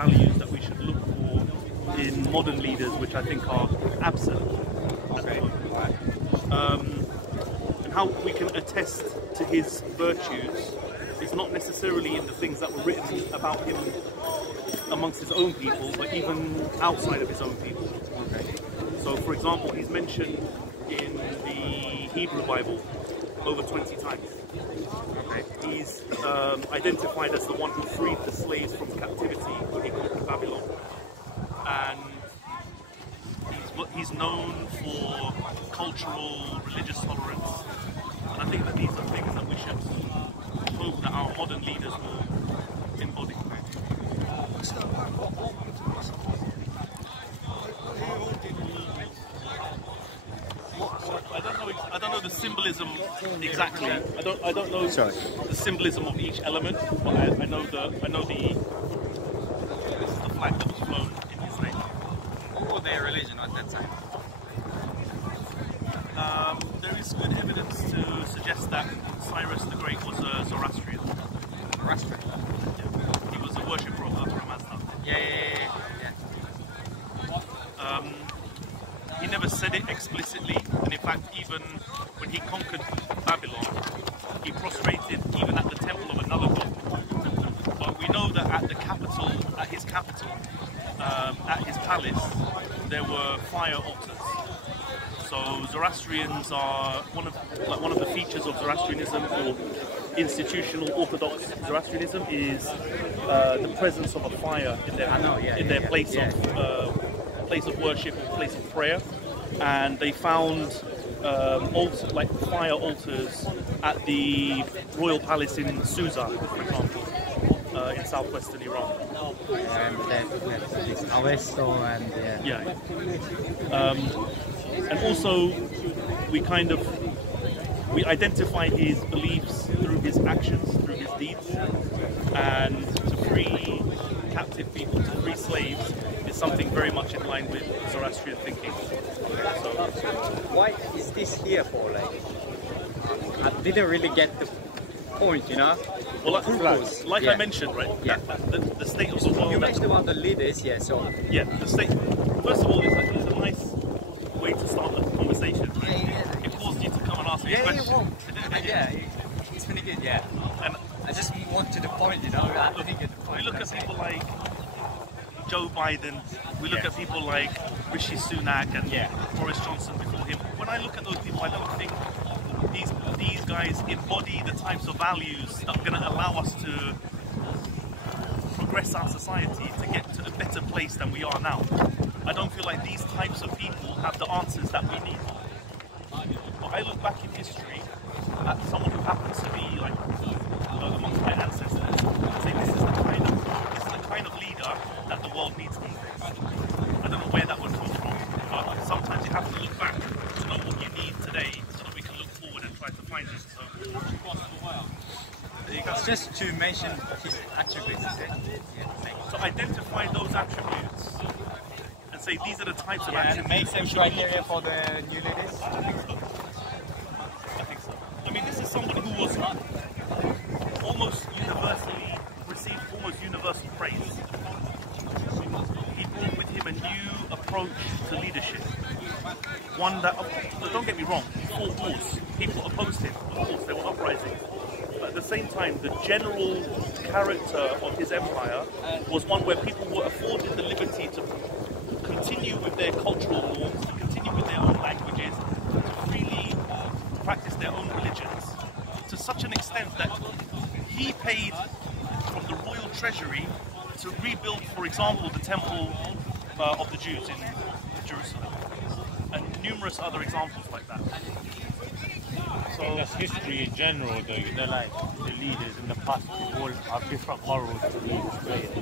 values that we should look for in modern leaders, which I think are absent. Okay. And how we can attest to his virtues is not necessarily in the things that were written about him amongst his own people, but even outside of his own people. Okay. So, for example, he's mentioned in the Hebrew Bible over 20 times. Okay. He's identified as the one who freed the slaves from captivity when he went to Babylon. And he's known for cultural, religious tolerance. And I think that these are things that we should hope that our modern leaders will embody. I don't know the symbolism exactly. I don't know the symbolism of each element, but I know the this is the flag that was flown in his name. What was their religion at that time? There is good evidence to suggest that Cyrus the Great was a Zoroastrian. Zoroastrian? Yeah. He was a worshipper of Ahura Mazda. Yeah. He never said it explicitly, and in fact, even when he conquered Babylon, he prostrated even at the temple of another god. But we know that at the capital, at his palace, there were fire altars. So Zoroastrians are one of the features of Zoroastrianism, or institutional Orthodox Zoroastrianism, is the presence of a fire in their place of worship, or place of prayer. And they found fire altars at the royal palace in Susa, for example, in southwestern Iran. And it's Awesto and And also we identify his beliefs through his actions, through his deeds, and to free captive people, to free slaves, is something very much in line with Zoroastrian thinking. So, why is this here for? Like, I didn't really get the point, you know. Well, like I mentioned, right? Yeah. The state of the world. You mentioned about the leaders, yeah. So yeah, the state. First of all, it's a nice way to start the conversation. Right? Yeah. It caused you to come and ask me a question. It's really good, yeah. And I just want to the point, you know. I didn't get the point. We look at people like Joe Biden, we look at people like Rishi Sunak and Boris Johnson before him. When I look at those people, I don't think these guys embody the types of values that are going to allow us to progress our society to get to a better place than we are now. I don't feel like these types of people have the answers that we need. But I look back in history at someone who happens to be like amongst my ancestors and say this is the kind of leader that the world needs these days. I don't know where that would come from, but sometimes you have to look back to know what you need today so that we can look forward and try to find it. So there you go. Just to mention his attributes, So identify those attributes and say these are the types of and attributes. make them criteria for the new leaders. I think so. I think so. I mean, this is somebody who was received almost universal praise. He brought with him a new approach to leadership. One that, don't get me wrong, he fought wars. People opposed him, of course, there were uprisings. But at the same time, the general character of his empire was one where people were afforded the liberty to continue with their cultural norms, to continue with their own languages, to freely practice their own religions, to such an extent that he paid from the royal treasury to rebuild, for example, the temple of the Jews in Jerusalem, and numerous other examples like that. So that's history in general, though. You know, like the leaders in the past all have different morals to lead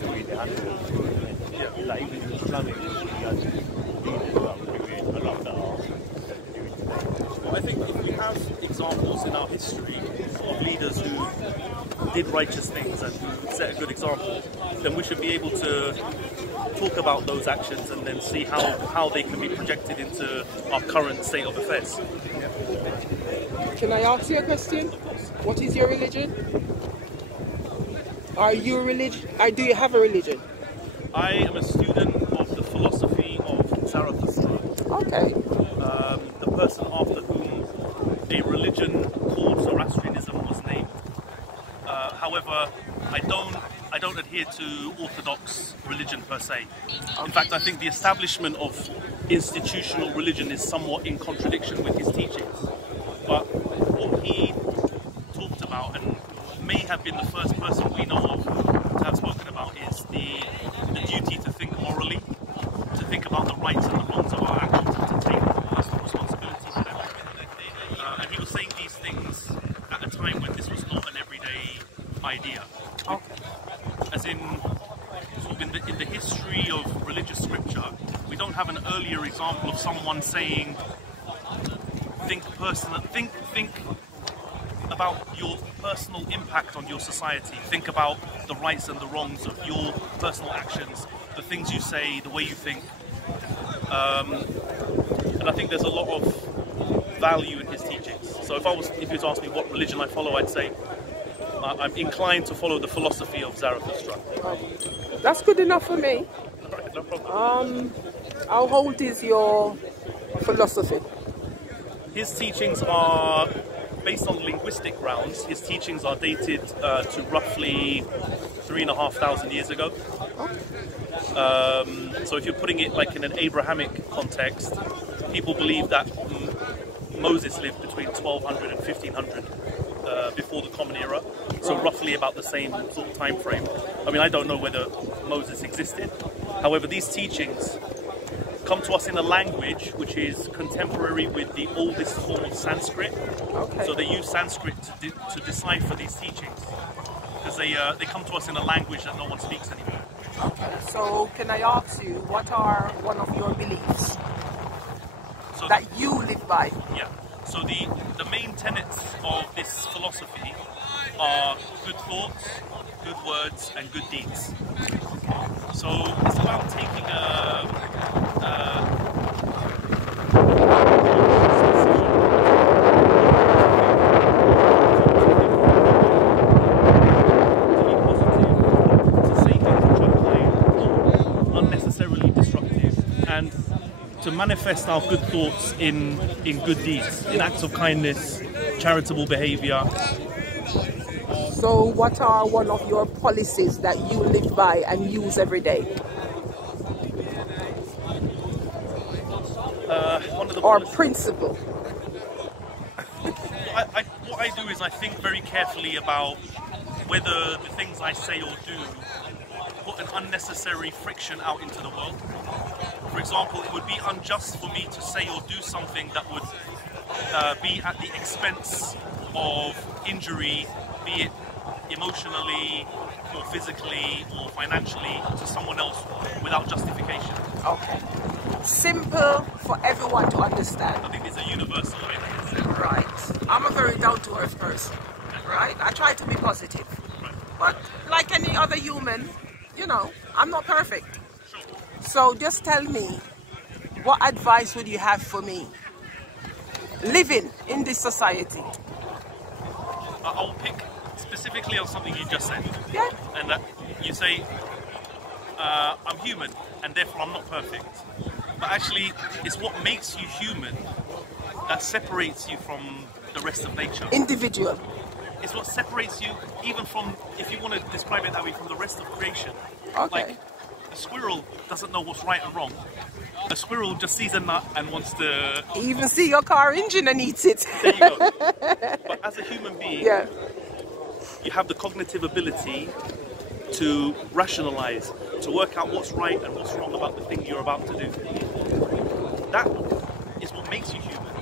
the way they handle it. Like even in Islamic history, you have leaders who are doing a lot that are doing today. Well, I think if we have examples in our history of leaders who did righteous things and who set a good example, then we should be able to talk about those actions and then see how they can be projected into our current state of affairs. Can I ask you a question? What is your religion? Are you a religion? Do you have a religion? I am a student of the philosophy of Zarathustra. Okay. The person after whom a religion called Zoroastrianism was named. However, I don't adhere to orthodox religion per se. In fact, I think the establishment of institutional religion is somewhat in contradiction with his teachings. But what he talked about, and may have been the first person we know of to have spoken about, is the duty to think morally, to think about the rights and the wrongs of our actions, and to take personal responsibility for them. And he was saying these things at a time when this was not an everyday idea. Okay. As in, sort of in the history of religious scripture, we don't have an earlier example of someone saying, think about your personal impact on your society. Think about the rights and the wrongs of your personal actions, the things you say, the way you think. And I think there's a lot of value in his teachings. So if you were to ask me what religion I follow, I'd say I'm inclined to follow the philosophy of Zarathustra. That's good enough for me. Right, no problem. How old is your philosophy? His teachings are based on linguistic grounds. His teachings are dated to roughly 3,500 years ago. So if you're putting it like in an Abrahamic context, people believe that Moses lived between 1200 and 1500 before the Common Era. So roughly about the same sort of time frame. I mean, I don't know whether Moses existed. However, these teachings come to us in a language which is contemporary with the oldest form of Sanskrit. Okay. So they use Sanskrit to decipher these teachings, because they come to us in a language that no one speaks anymore. Okay. So can I ask you, what are one of your beliefs So that you live by? yeah. So the main tenets of this philosophy are good thoughts, good words, and good deeds. So it's about taking unnecessarily destructive, and to manifest our good thoughts in good deeds, in acts of kindness, charitable behavior. So what are one of your policies that you live by and use every day? One of the Or policies- principle? what I do is I think very carefully about whether the things I say or do put an unnecessary friction out into the world. For example, it would be unjust for me to say or do something that would be at the expense of injury, be it emotionally or physically or financially, to someone else without justification. Okay. Simple for everyone to understand. I think it's a universal way. Right. I'm a very down-to-earth person. Right? I try to be positive. But like any other human, you know, I'm not perfect. So just tell me, what advice would you have for me living in this society? I'll pick specifically on something you just said. Yeah. And that you say, I'm human and therefore I'm not perfect. But actually, it's what makes you human that separates you from the rest of nature. Individual. It's what separates you even from, if you want to describe it that way, from the rest of creation. Okay. Like, a squirrel doesn't know what's right and wrong. A squirrel just sees a nut and wants to... You even see your car engine and eats it. There you go. But as a human being, Yeah. you have the cognitive ability to rationalize, to work out what's right and what's wrong about the thing you're about to do. That is what makes you human,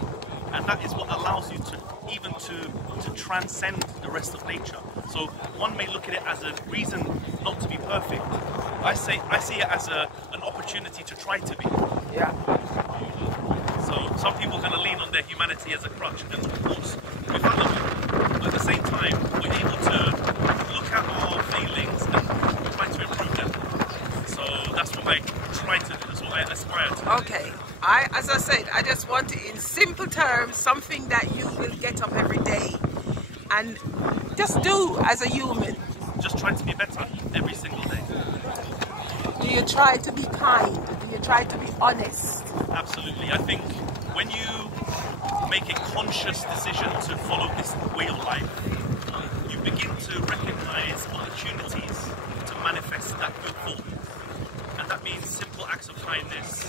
and that is what allows you to even to transcend the rest of nature. So one may look at it as a reason not to be perfect. I see it as an opportunity to try to be. Yeah. So some people kind of lean on their humanity as a crutch, and of course we follow it. But at the same time, we're able to look at our failings and try to improve them. So that's what I try to do. That's what I aspire to. Okay. As I said, I just want it in simple terms, something that you will get up every day and just do as a human. Just try to be better every single day. Do you try to be kind? Do you try to be honest? Absolutely. I think when you make a conscious decision to follow this way of life, you begin to recognize opportunities to manifest that good thought. And that means simple acts of kindness,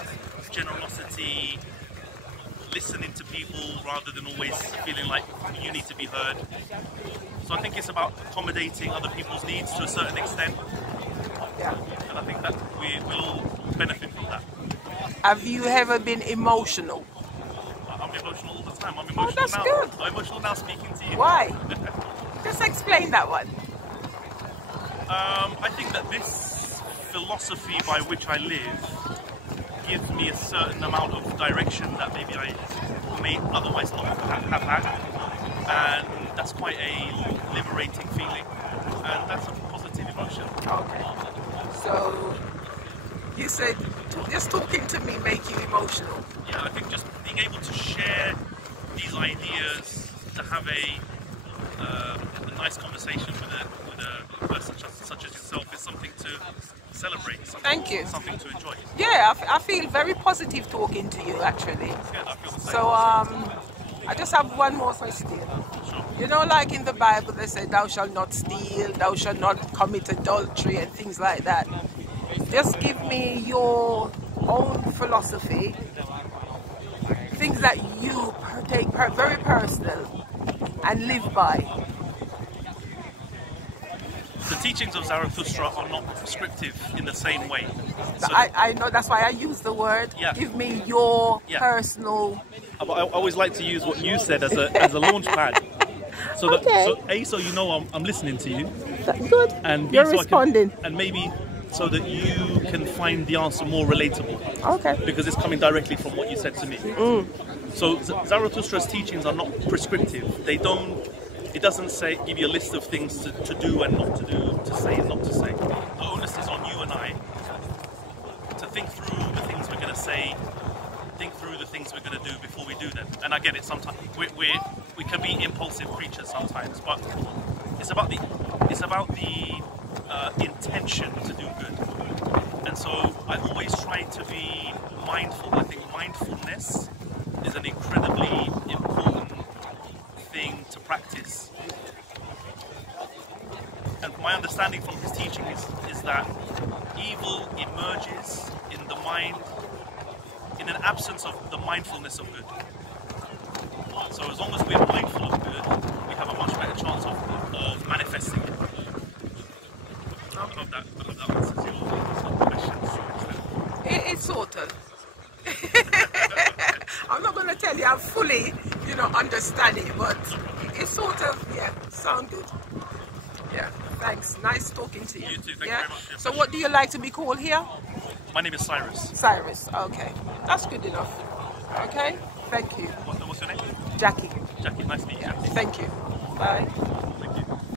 generosity, listening to people rather than always feeling like you need to be heard. So I think it's about accommodating other people's needs to a certain extent. Yeah. And I think that we'll all benefit from that. Have you ever been emotional? I'm emotional all the time. I'm Oh, emotional that's now. good. I'm emotional now speaking to you. Why? Just explain that one. I think that this philosophy by which I live gives me a certain amount of direction that maybe I may otherwise not have had. And that's quite a liberating feeling. And that's a positive emotion. Okay. So you said just talking to me make you emotional. Yeah, I think just being able to share these ideas, to have a nice conversation with a person such as yourself is something to celebrate. Thank you. Something to enjoy. Yeah, I feel very positive talking to you actually. Yeah, I feel the same. So I just have one more question. Sure. You know, like in the Bible they say thou shalt not steal, thou shalt not commit adultery and things like that. Just give me your own philosophy, things that you take very personal and live by. The teachings of Zarathustra are not prescriptive in the same way. So I know, that's why I use the word. Yeah. Give me your Yeah. personal. I always like to use what you said as a launch pad. So that Okay. so you know I'm listening to you, Good. and You're so I can- responding. and maybe so that you can find the answer more relatable. Okay. Because it's coming directly from what you said to me. So Zarathustra's teachings are not prescriptive. They don't. It doesn't say give you a list of things to do and not to do, to say and not to say. The onus is on you and I to think through the things we're going to say, think through the things we're going to do before we do them. And I get it. Sometimes we can be impulsive creatures sometimes, but it's about the intention to do good. And so I always try to be mindful. I think mindfulness is an incredibly important thing to practice. And my understanding from his teaching is that evil emerges in the mind in an absence of the mindfulness of good. So as long as we're mindful of good, we have a much better chance of manifesting it. I hope that answers your questions. It's sort of. I'm not going to tell you I fully, understand it, but it's sort of, yeah, sound good. Yeah, thanks. Nice talking to you. You too, thank you yeah? very much. So what do you like to be called here? My name is Cyrus. Cyrus, okay. That's good enough. Okay, thank you. What's your name? Jackie, Jackie, nice to meet you. Jackie. thank you. Bye.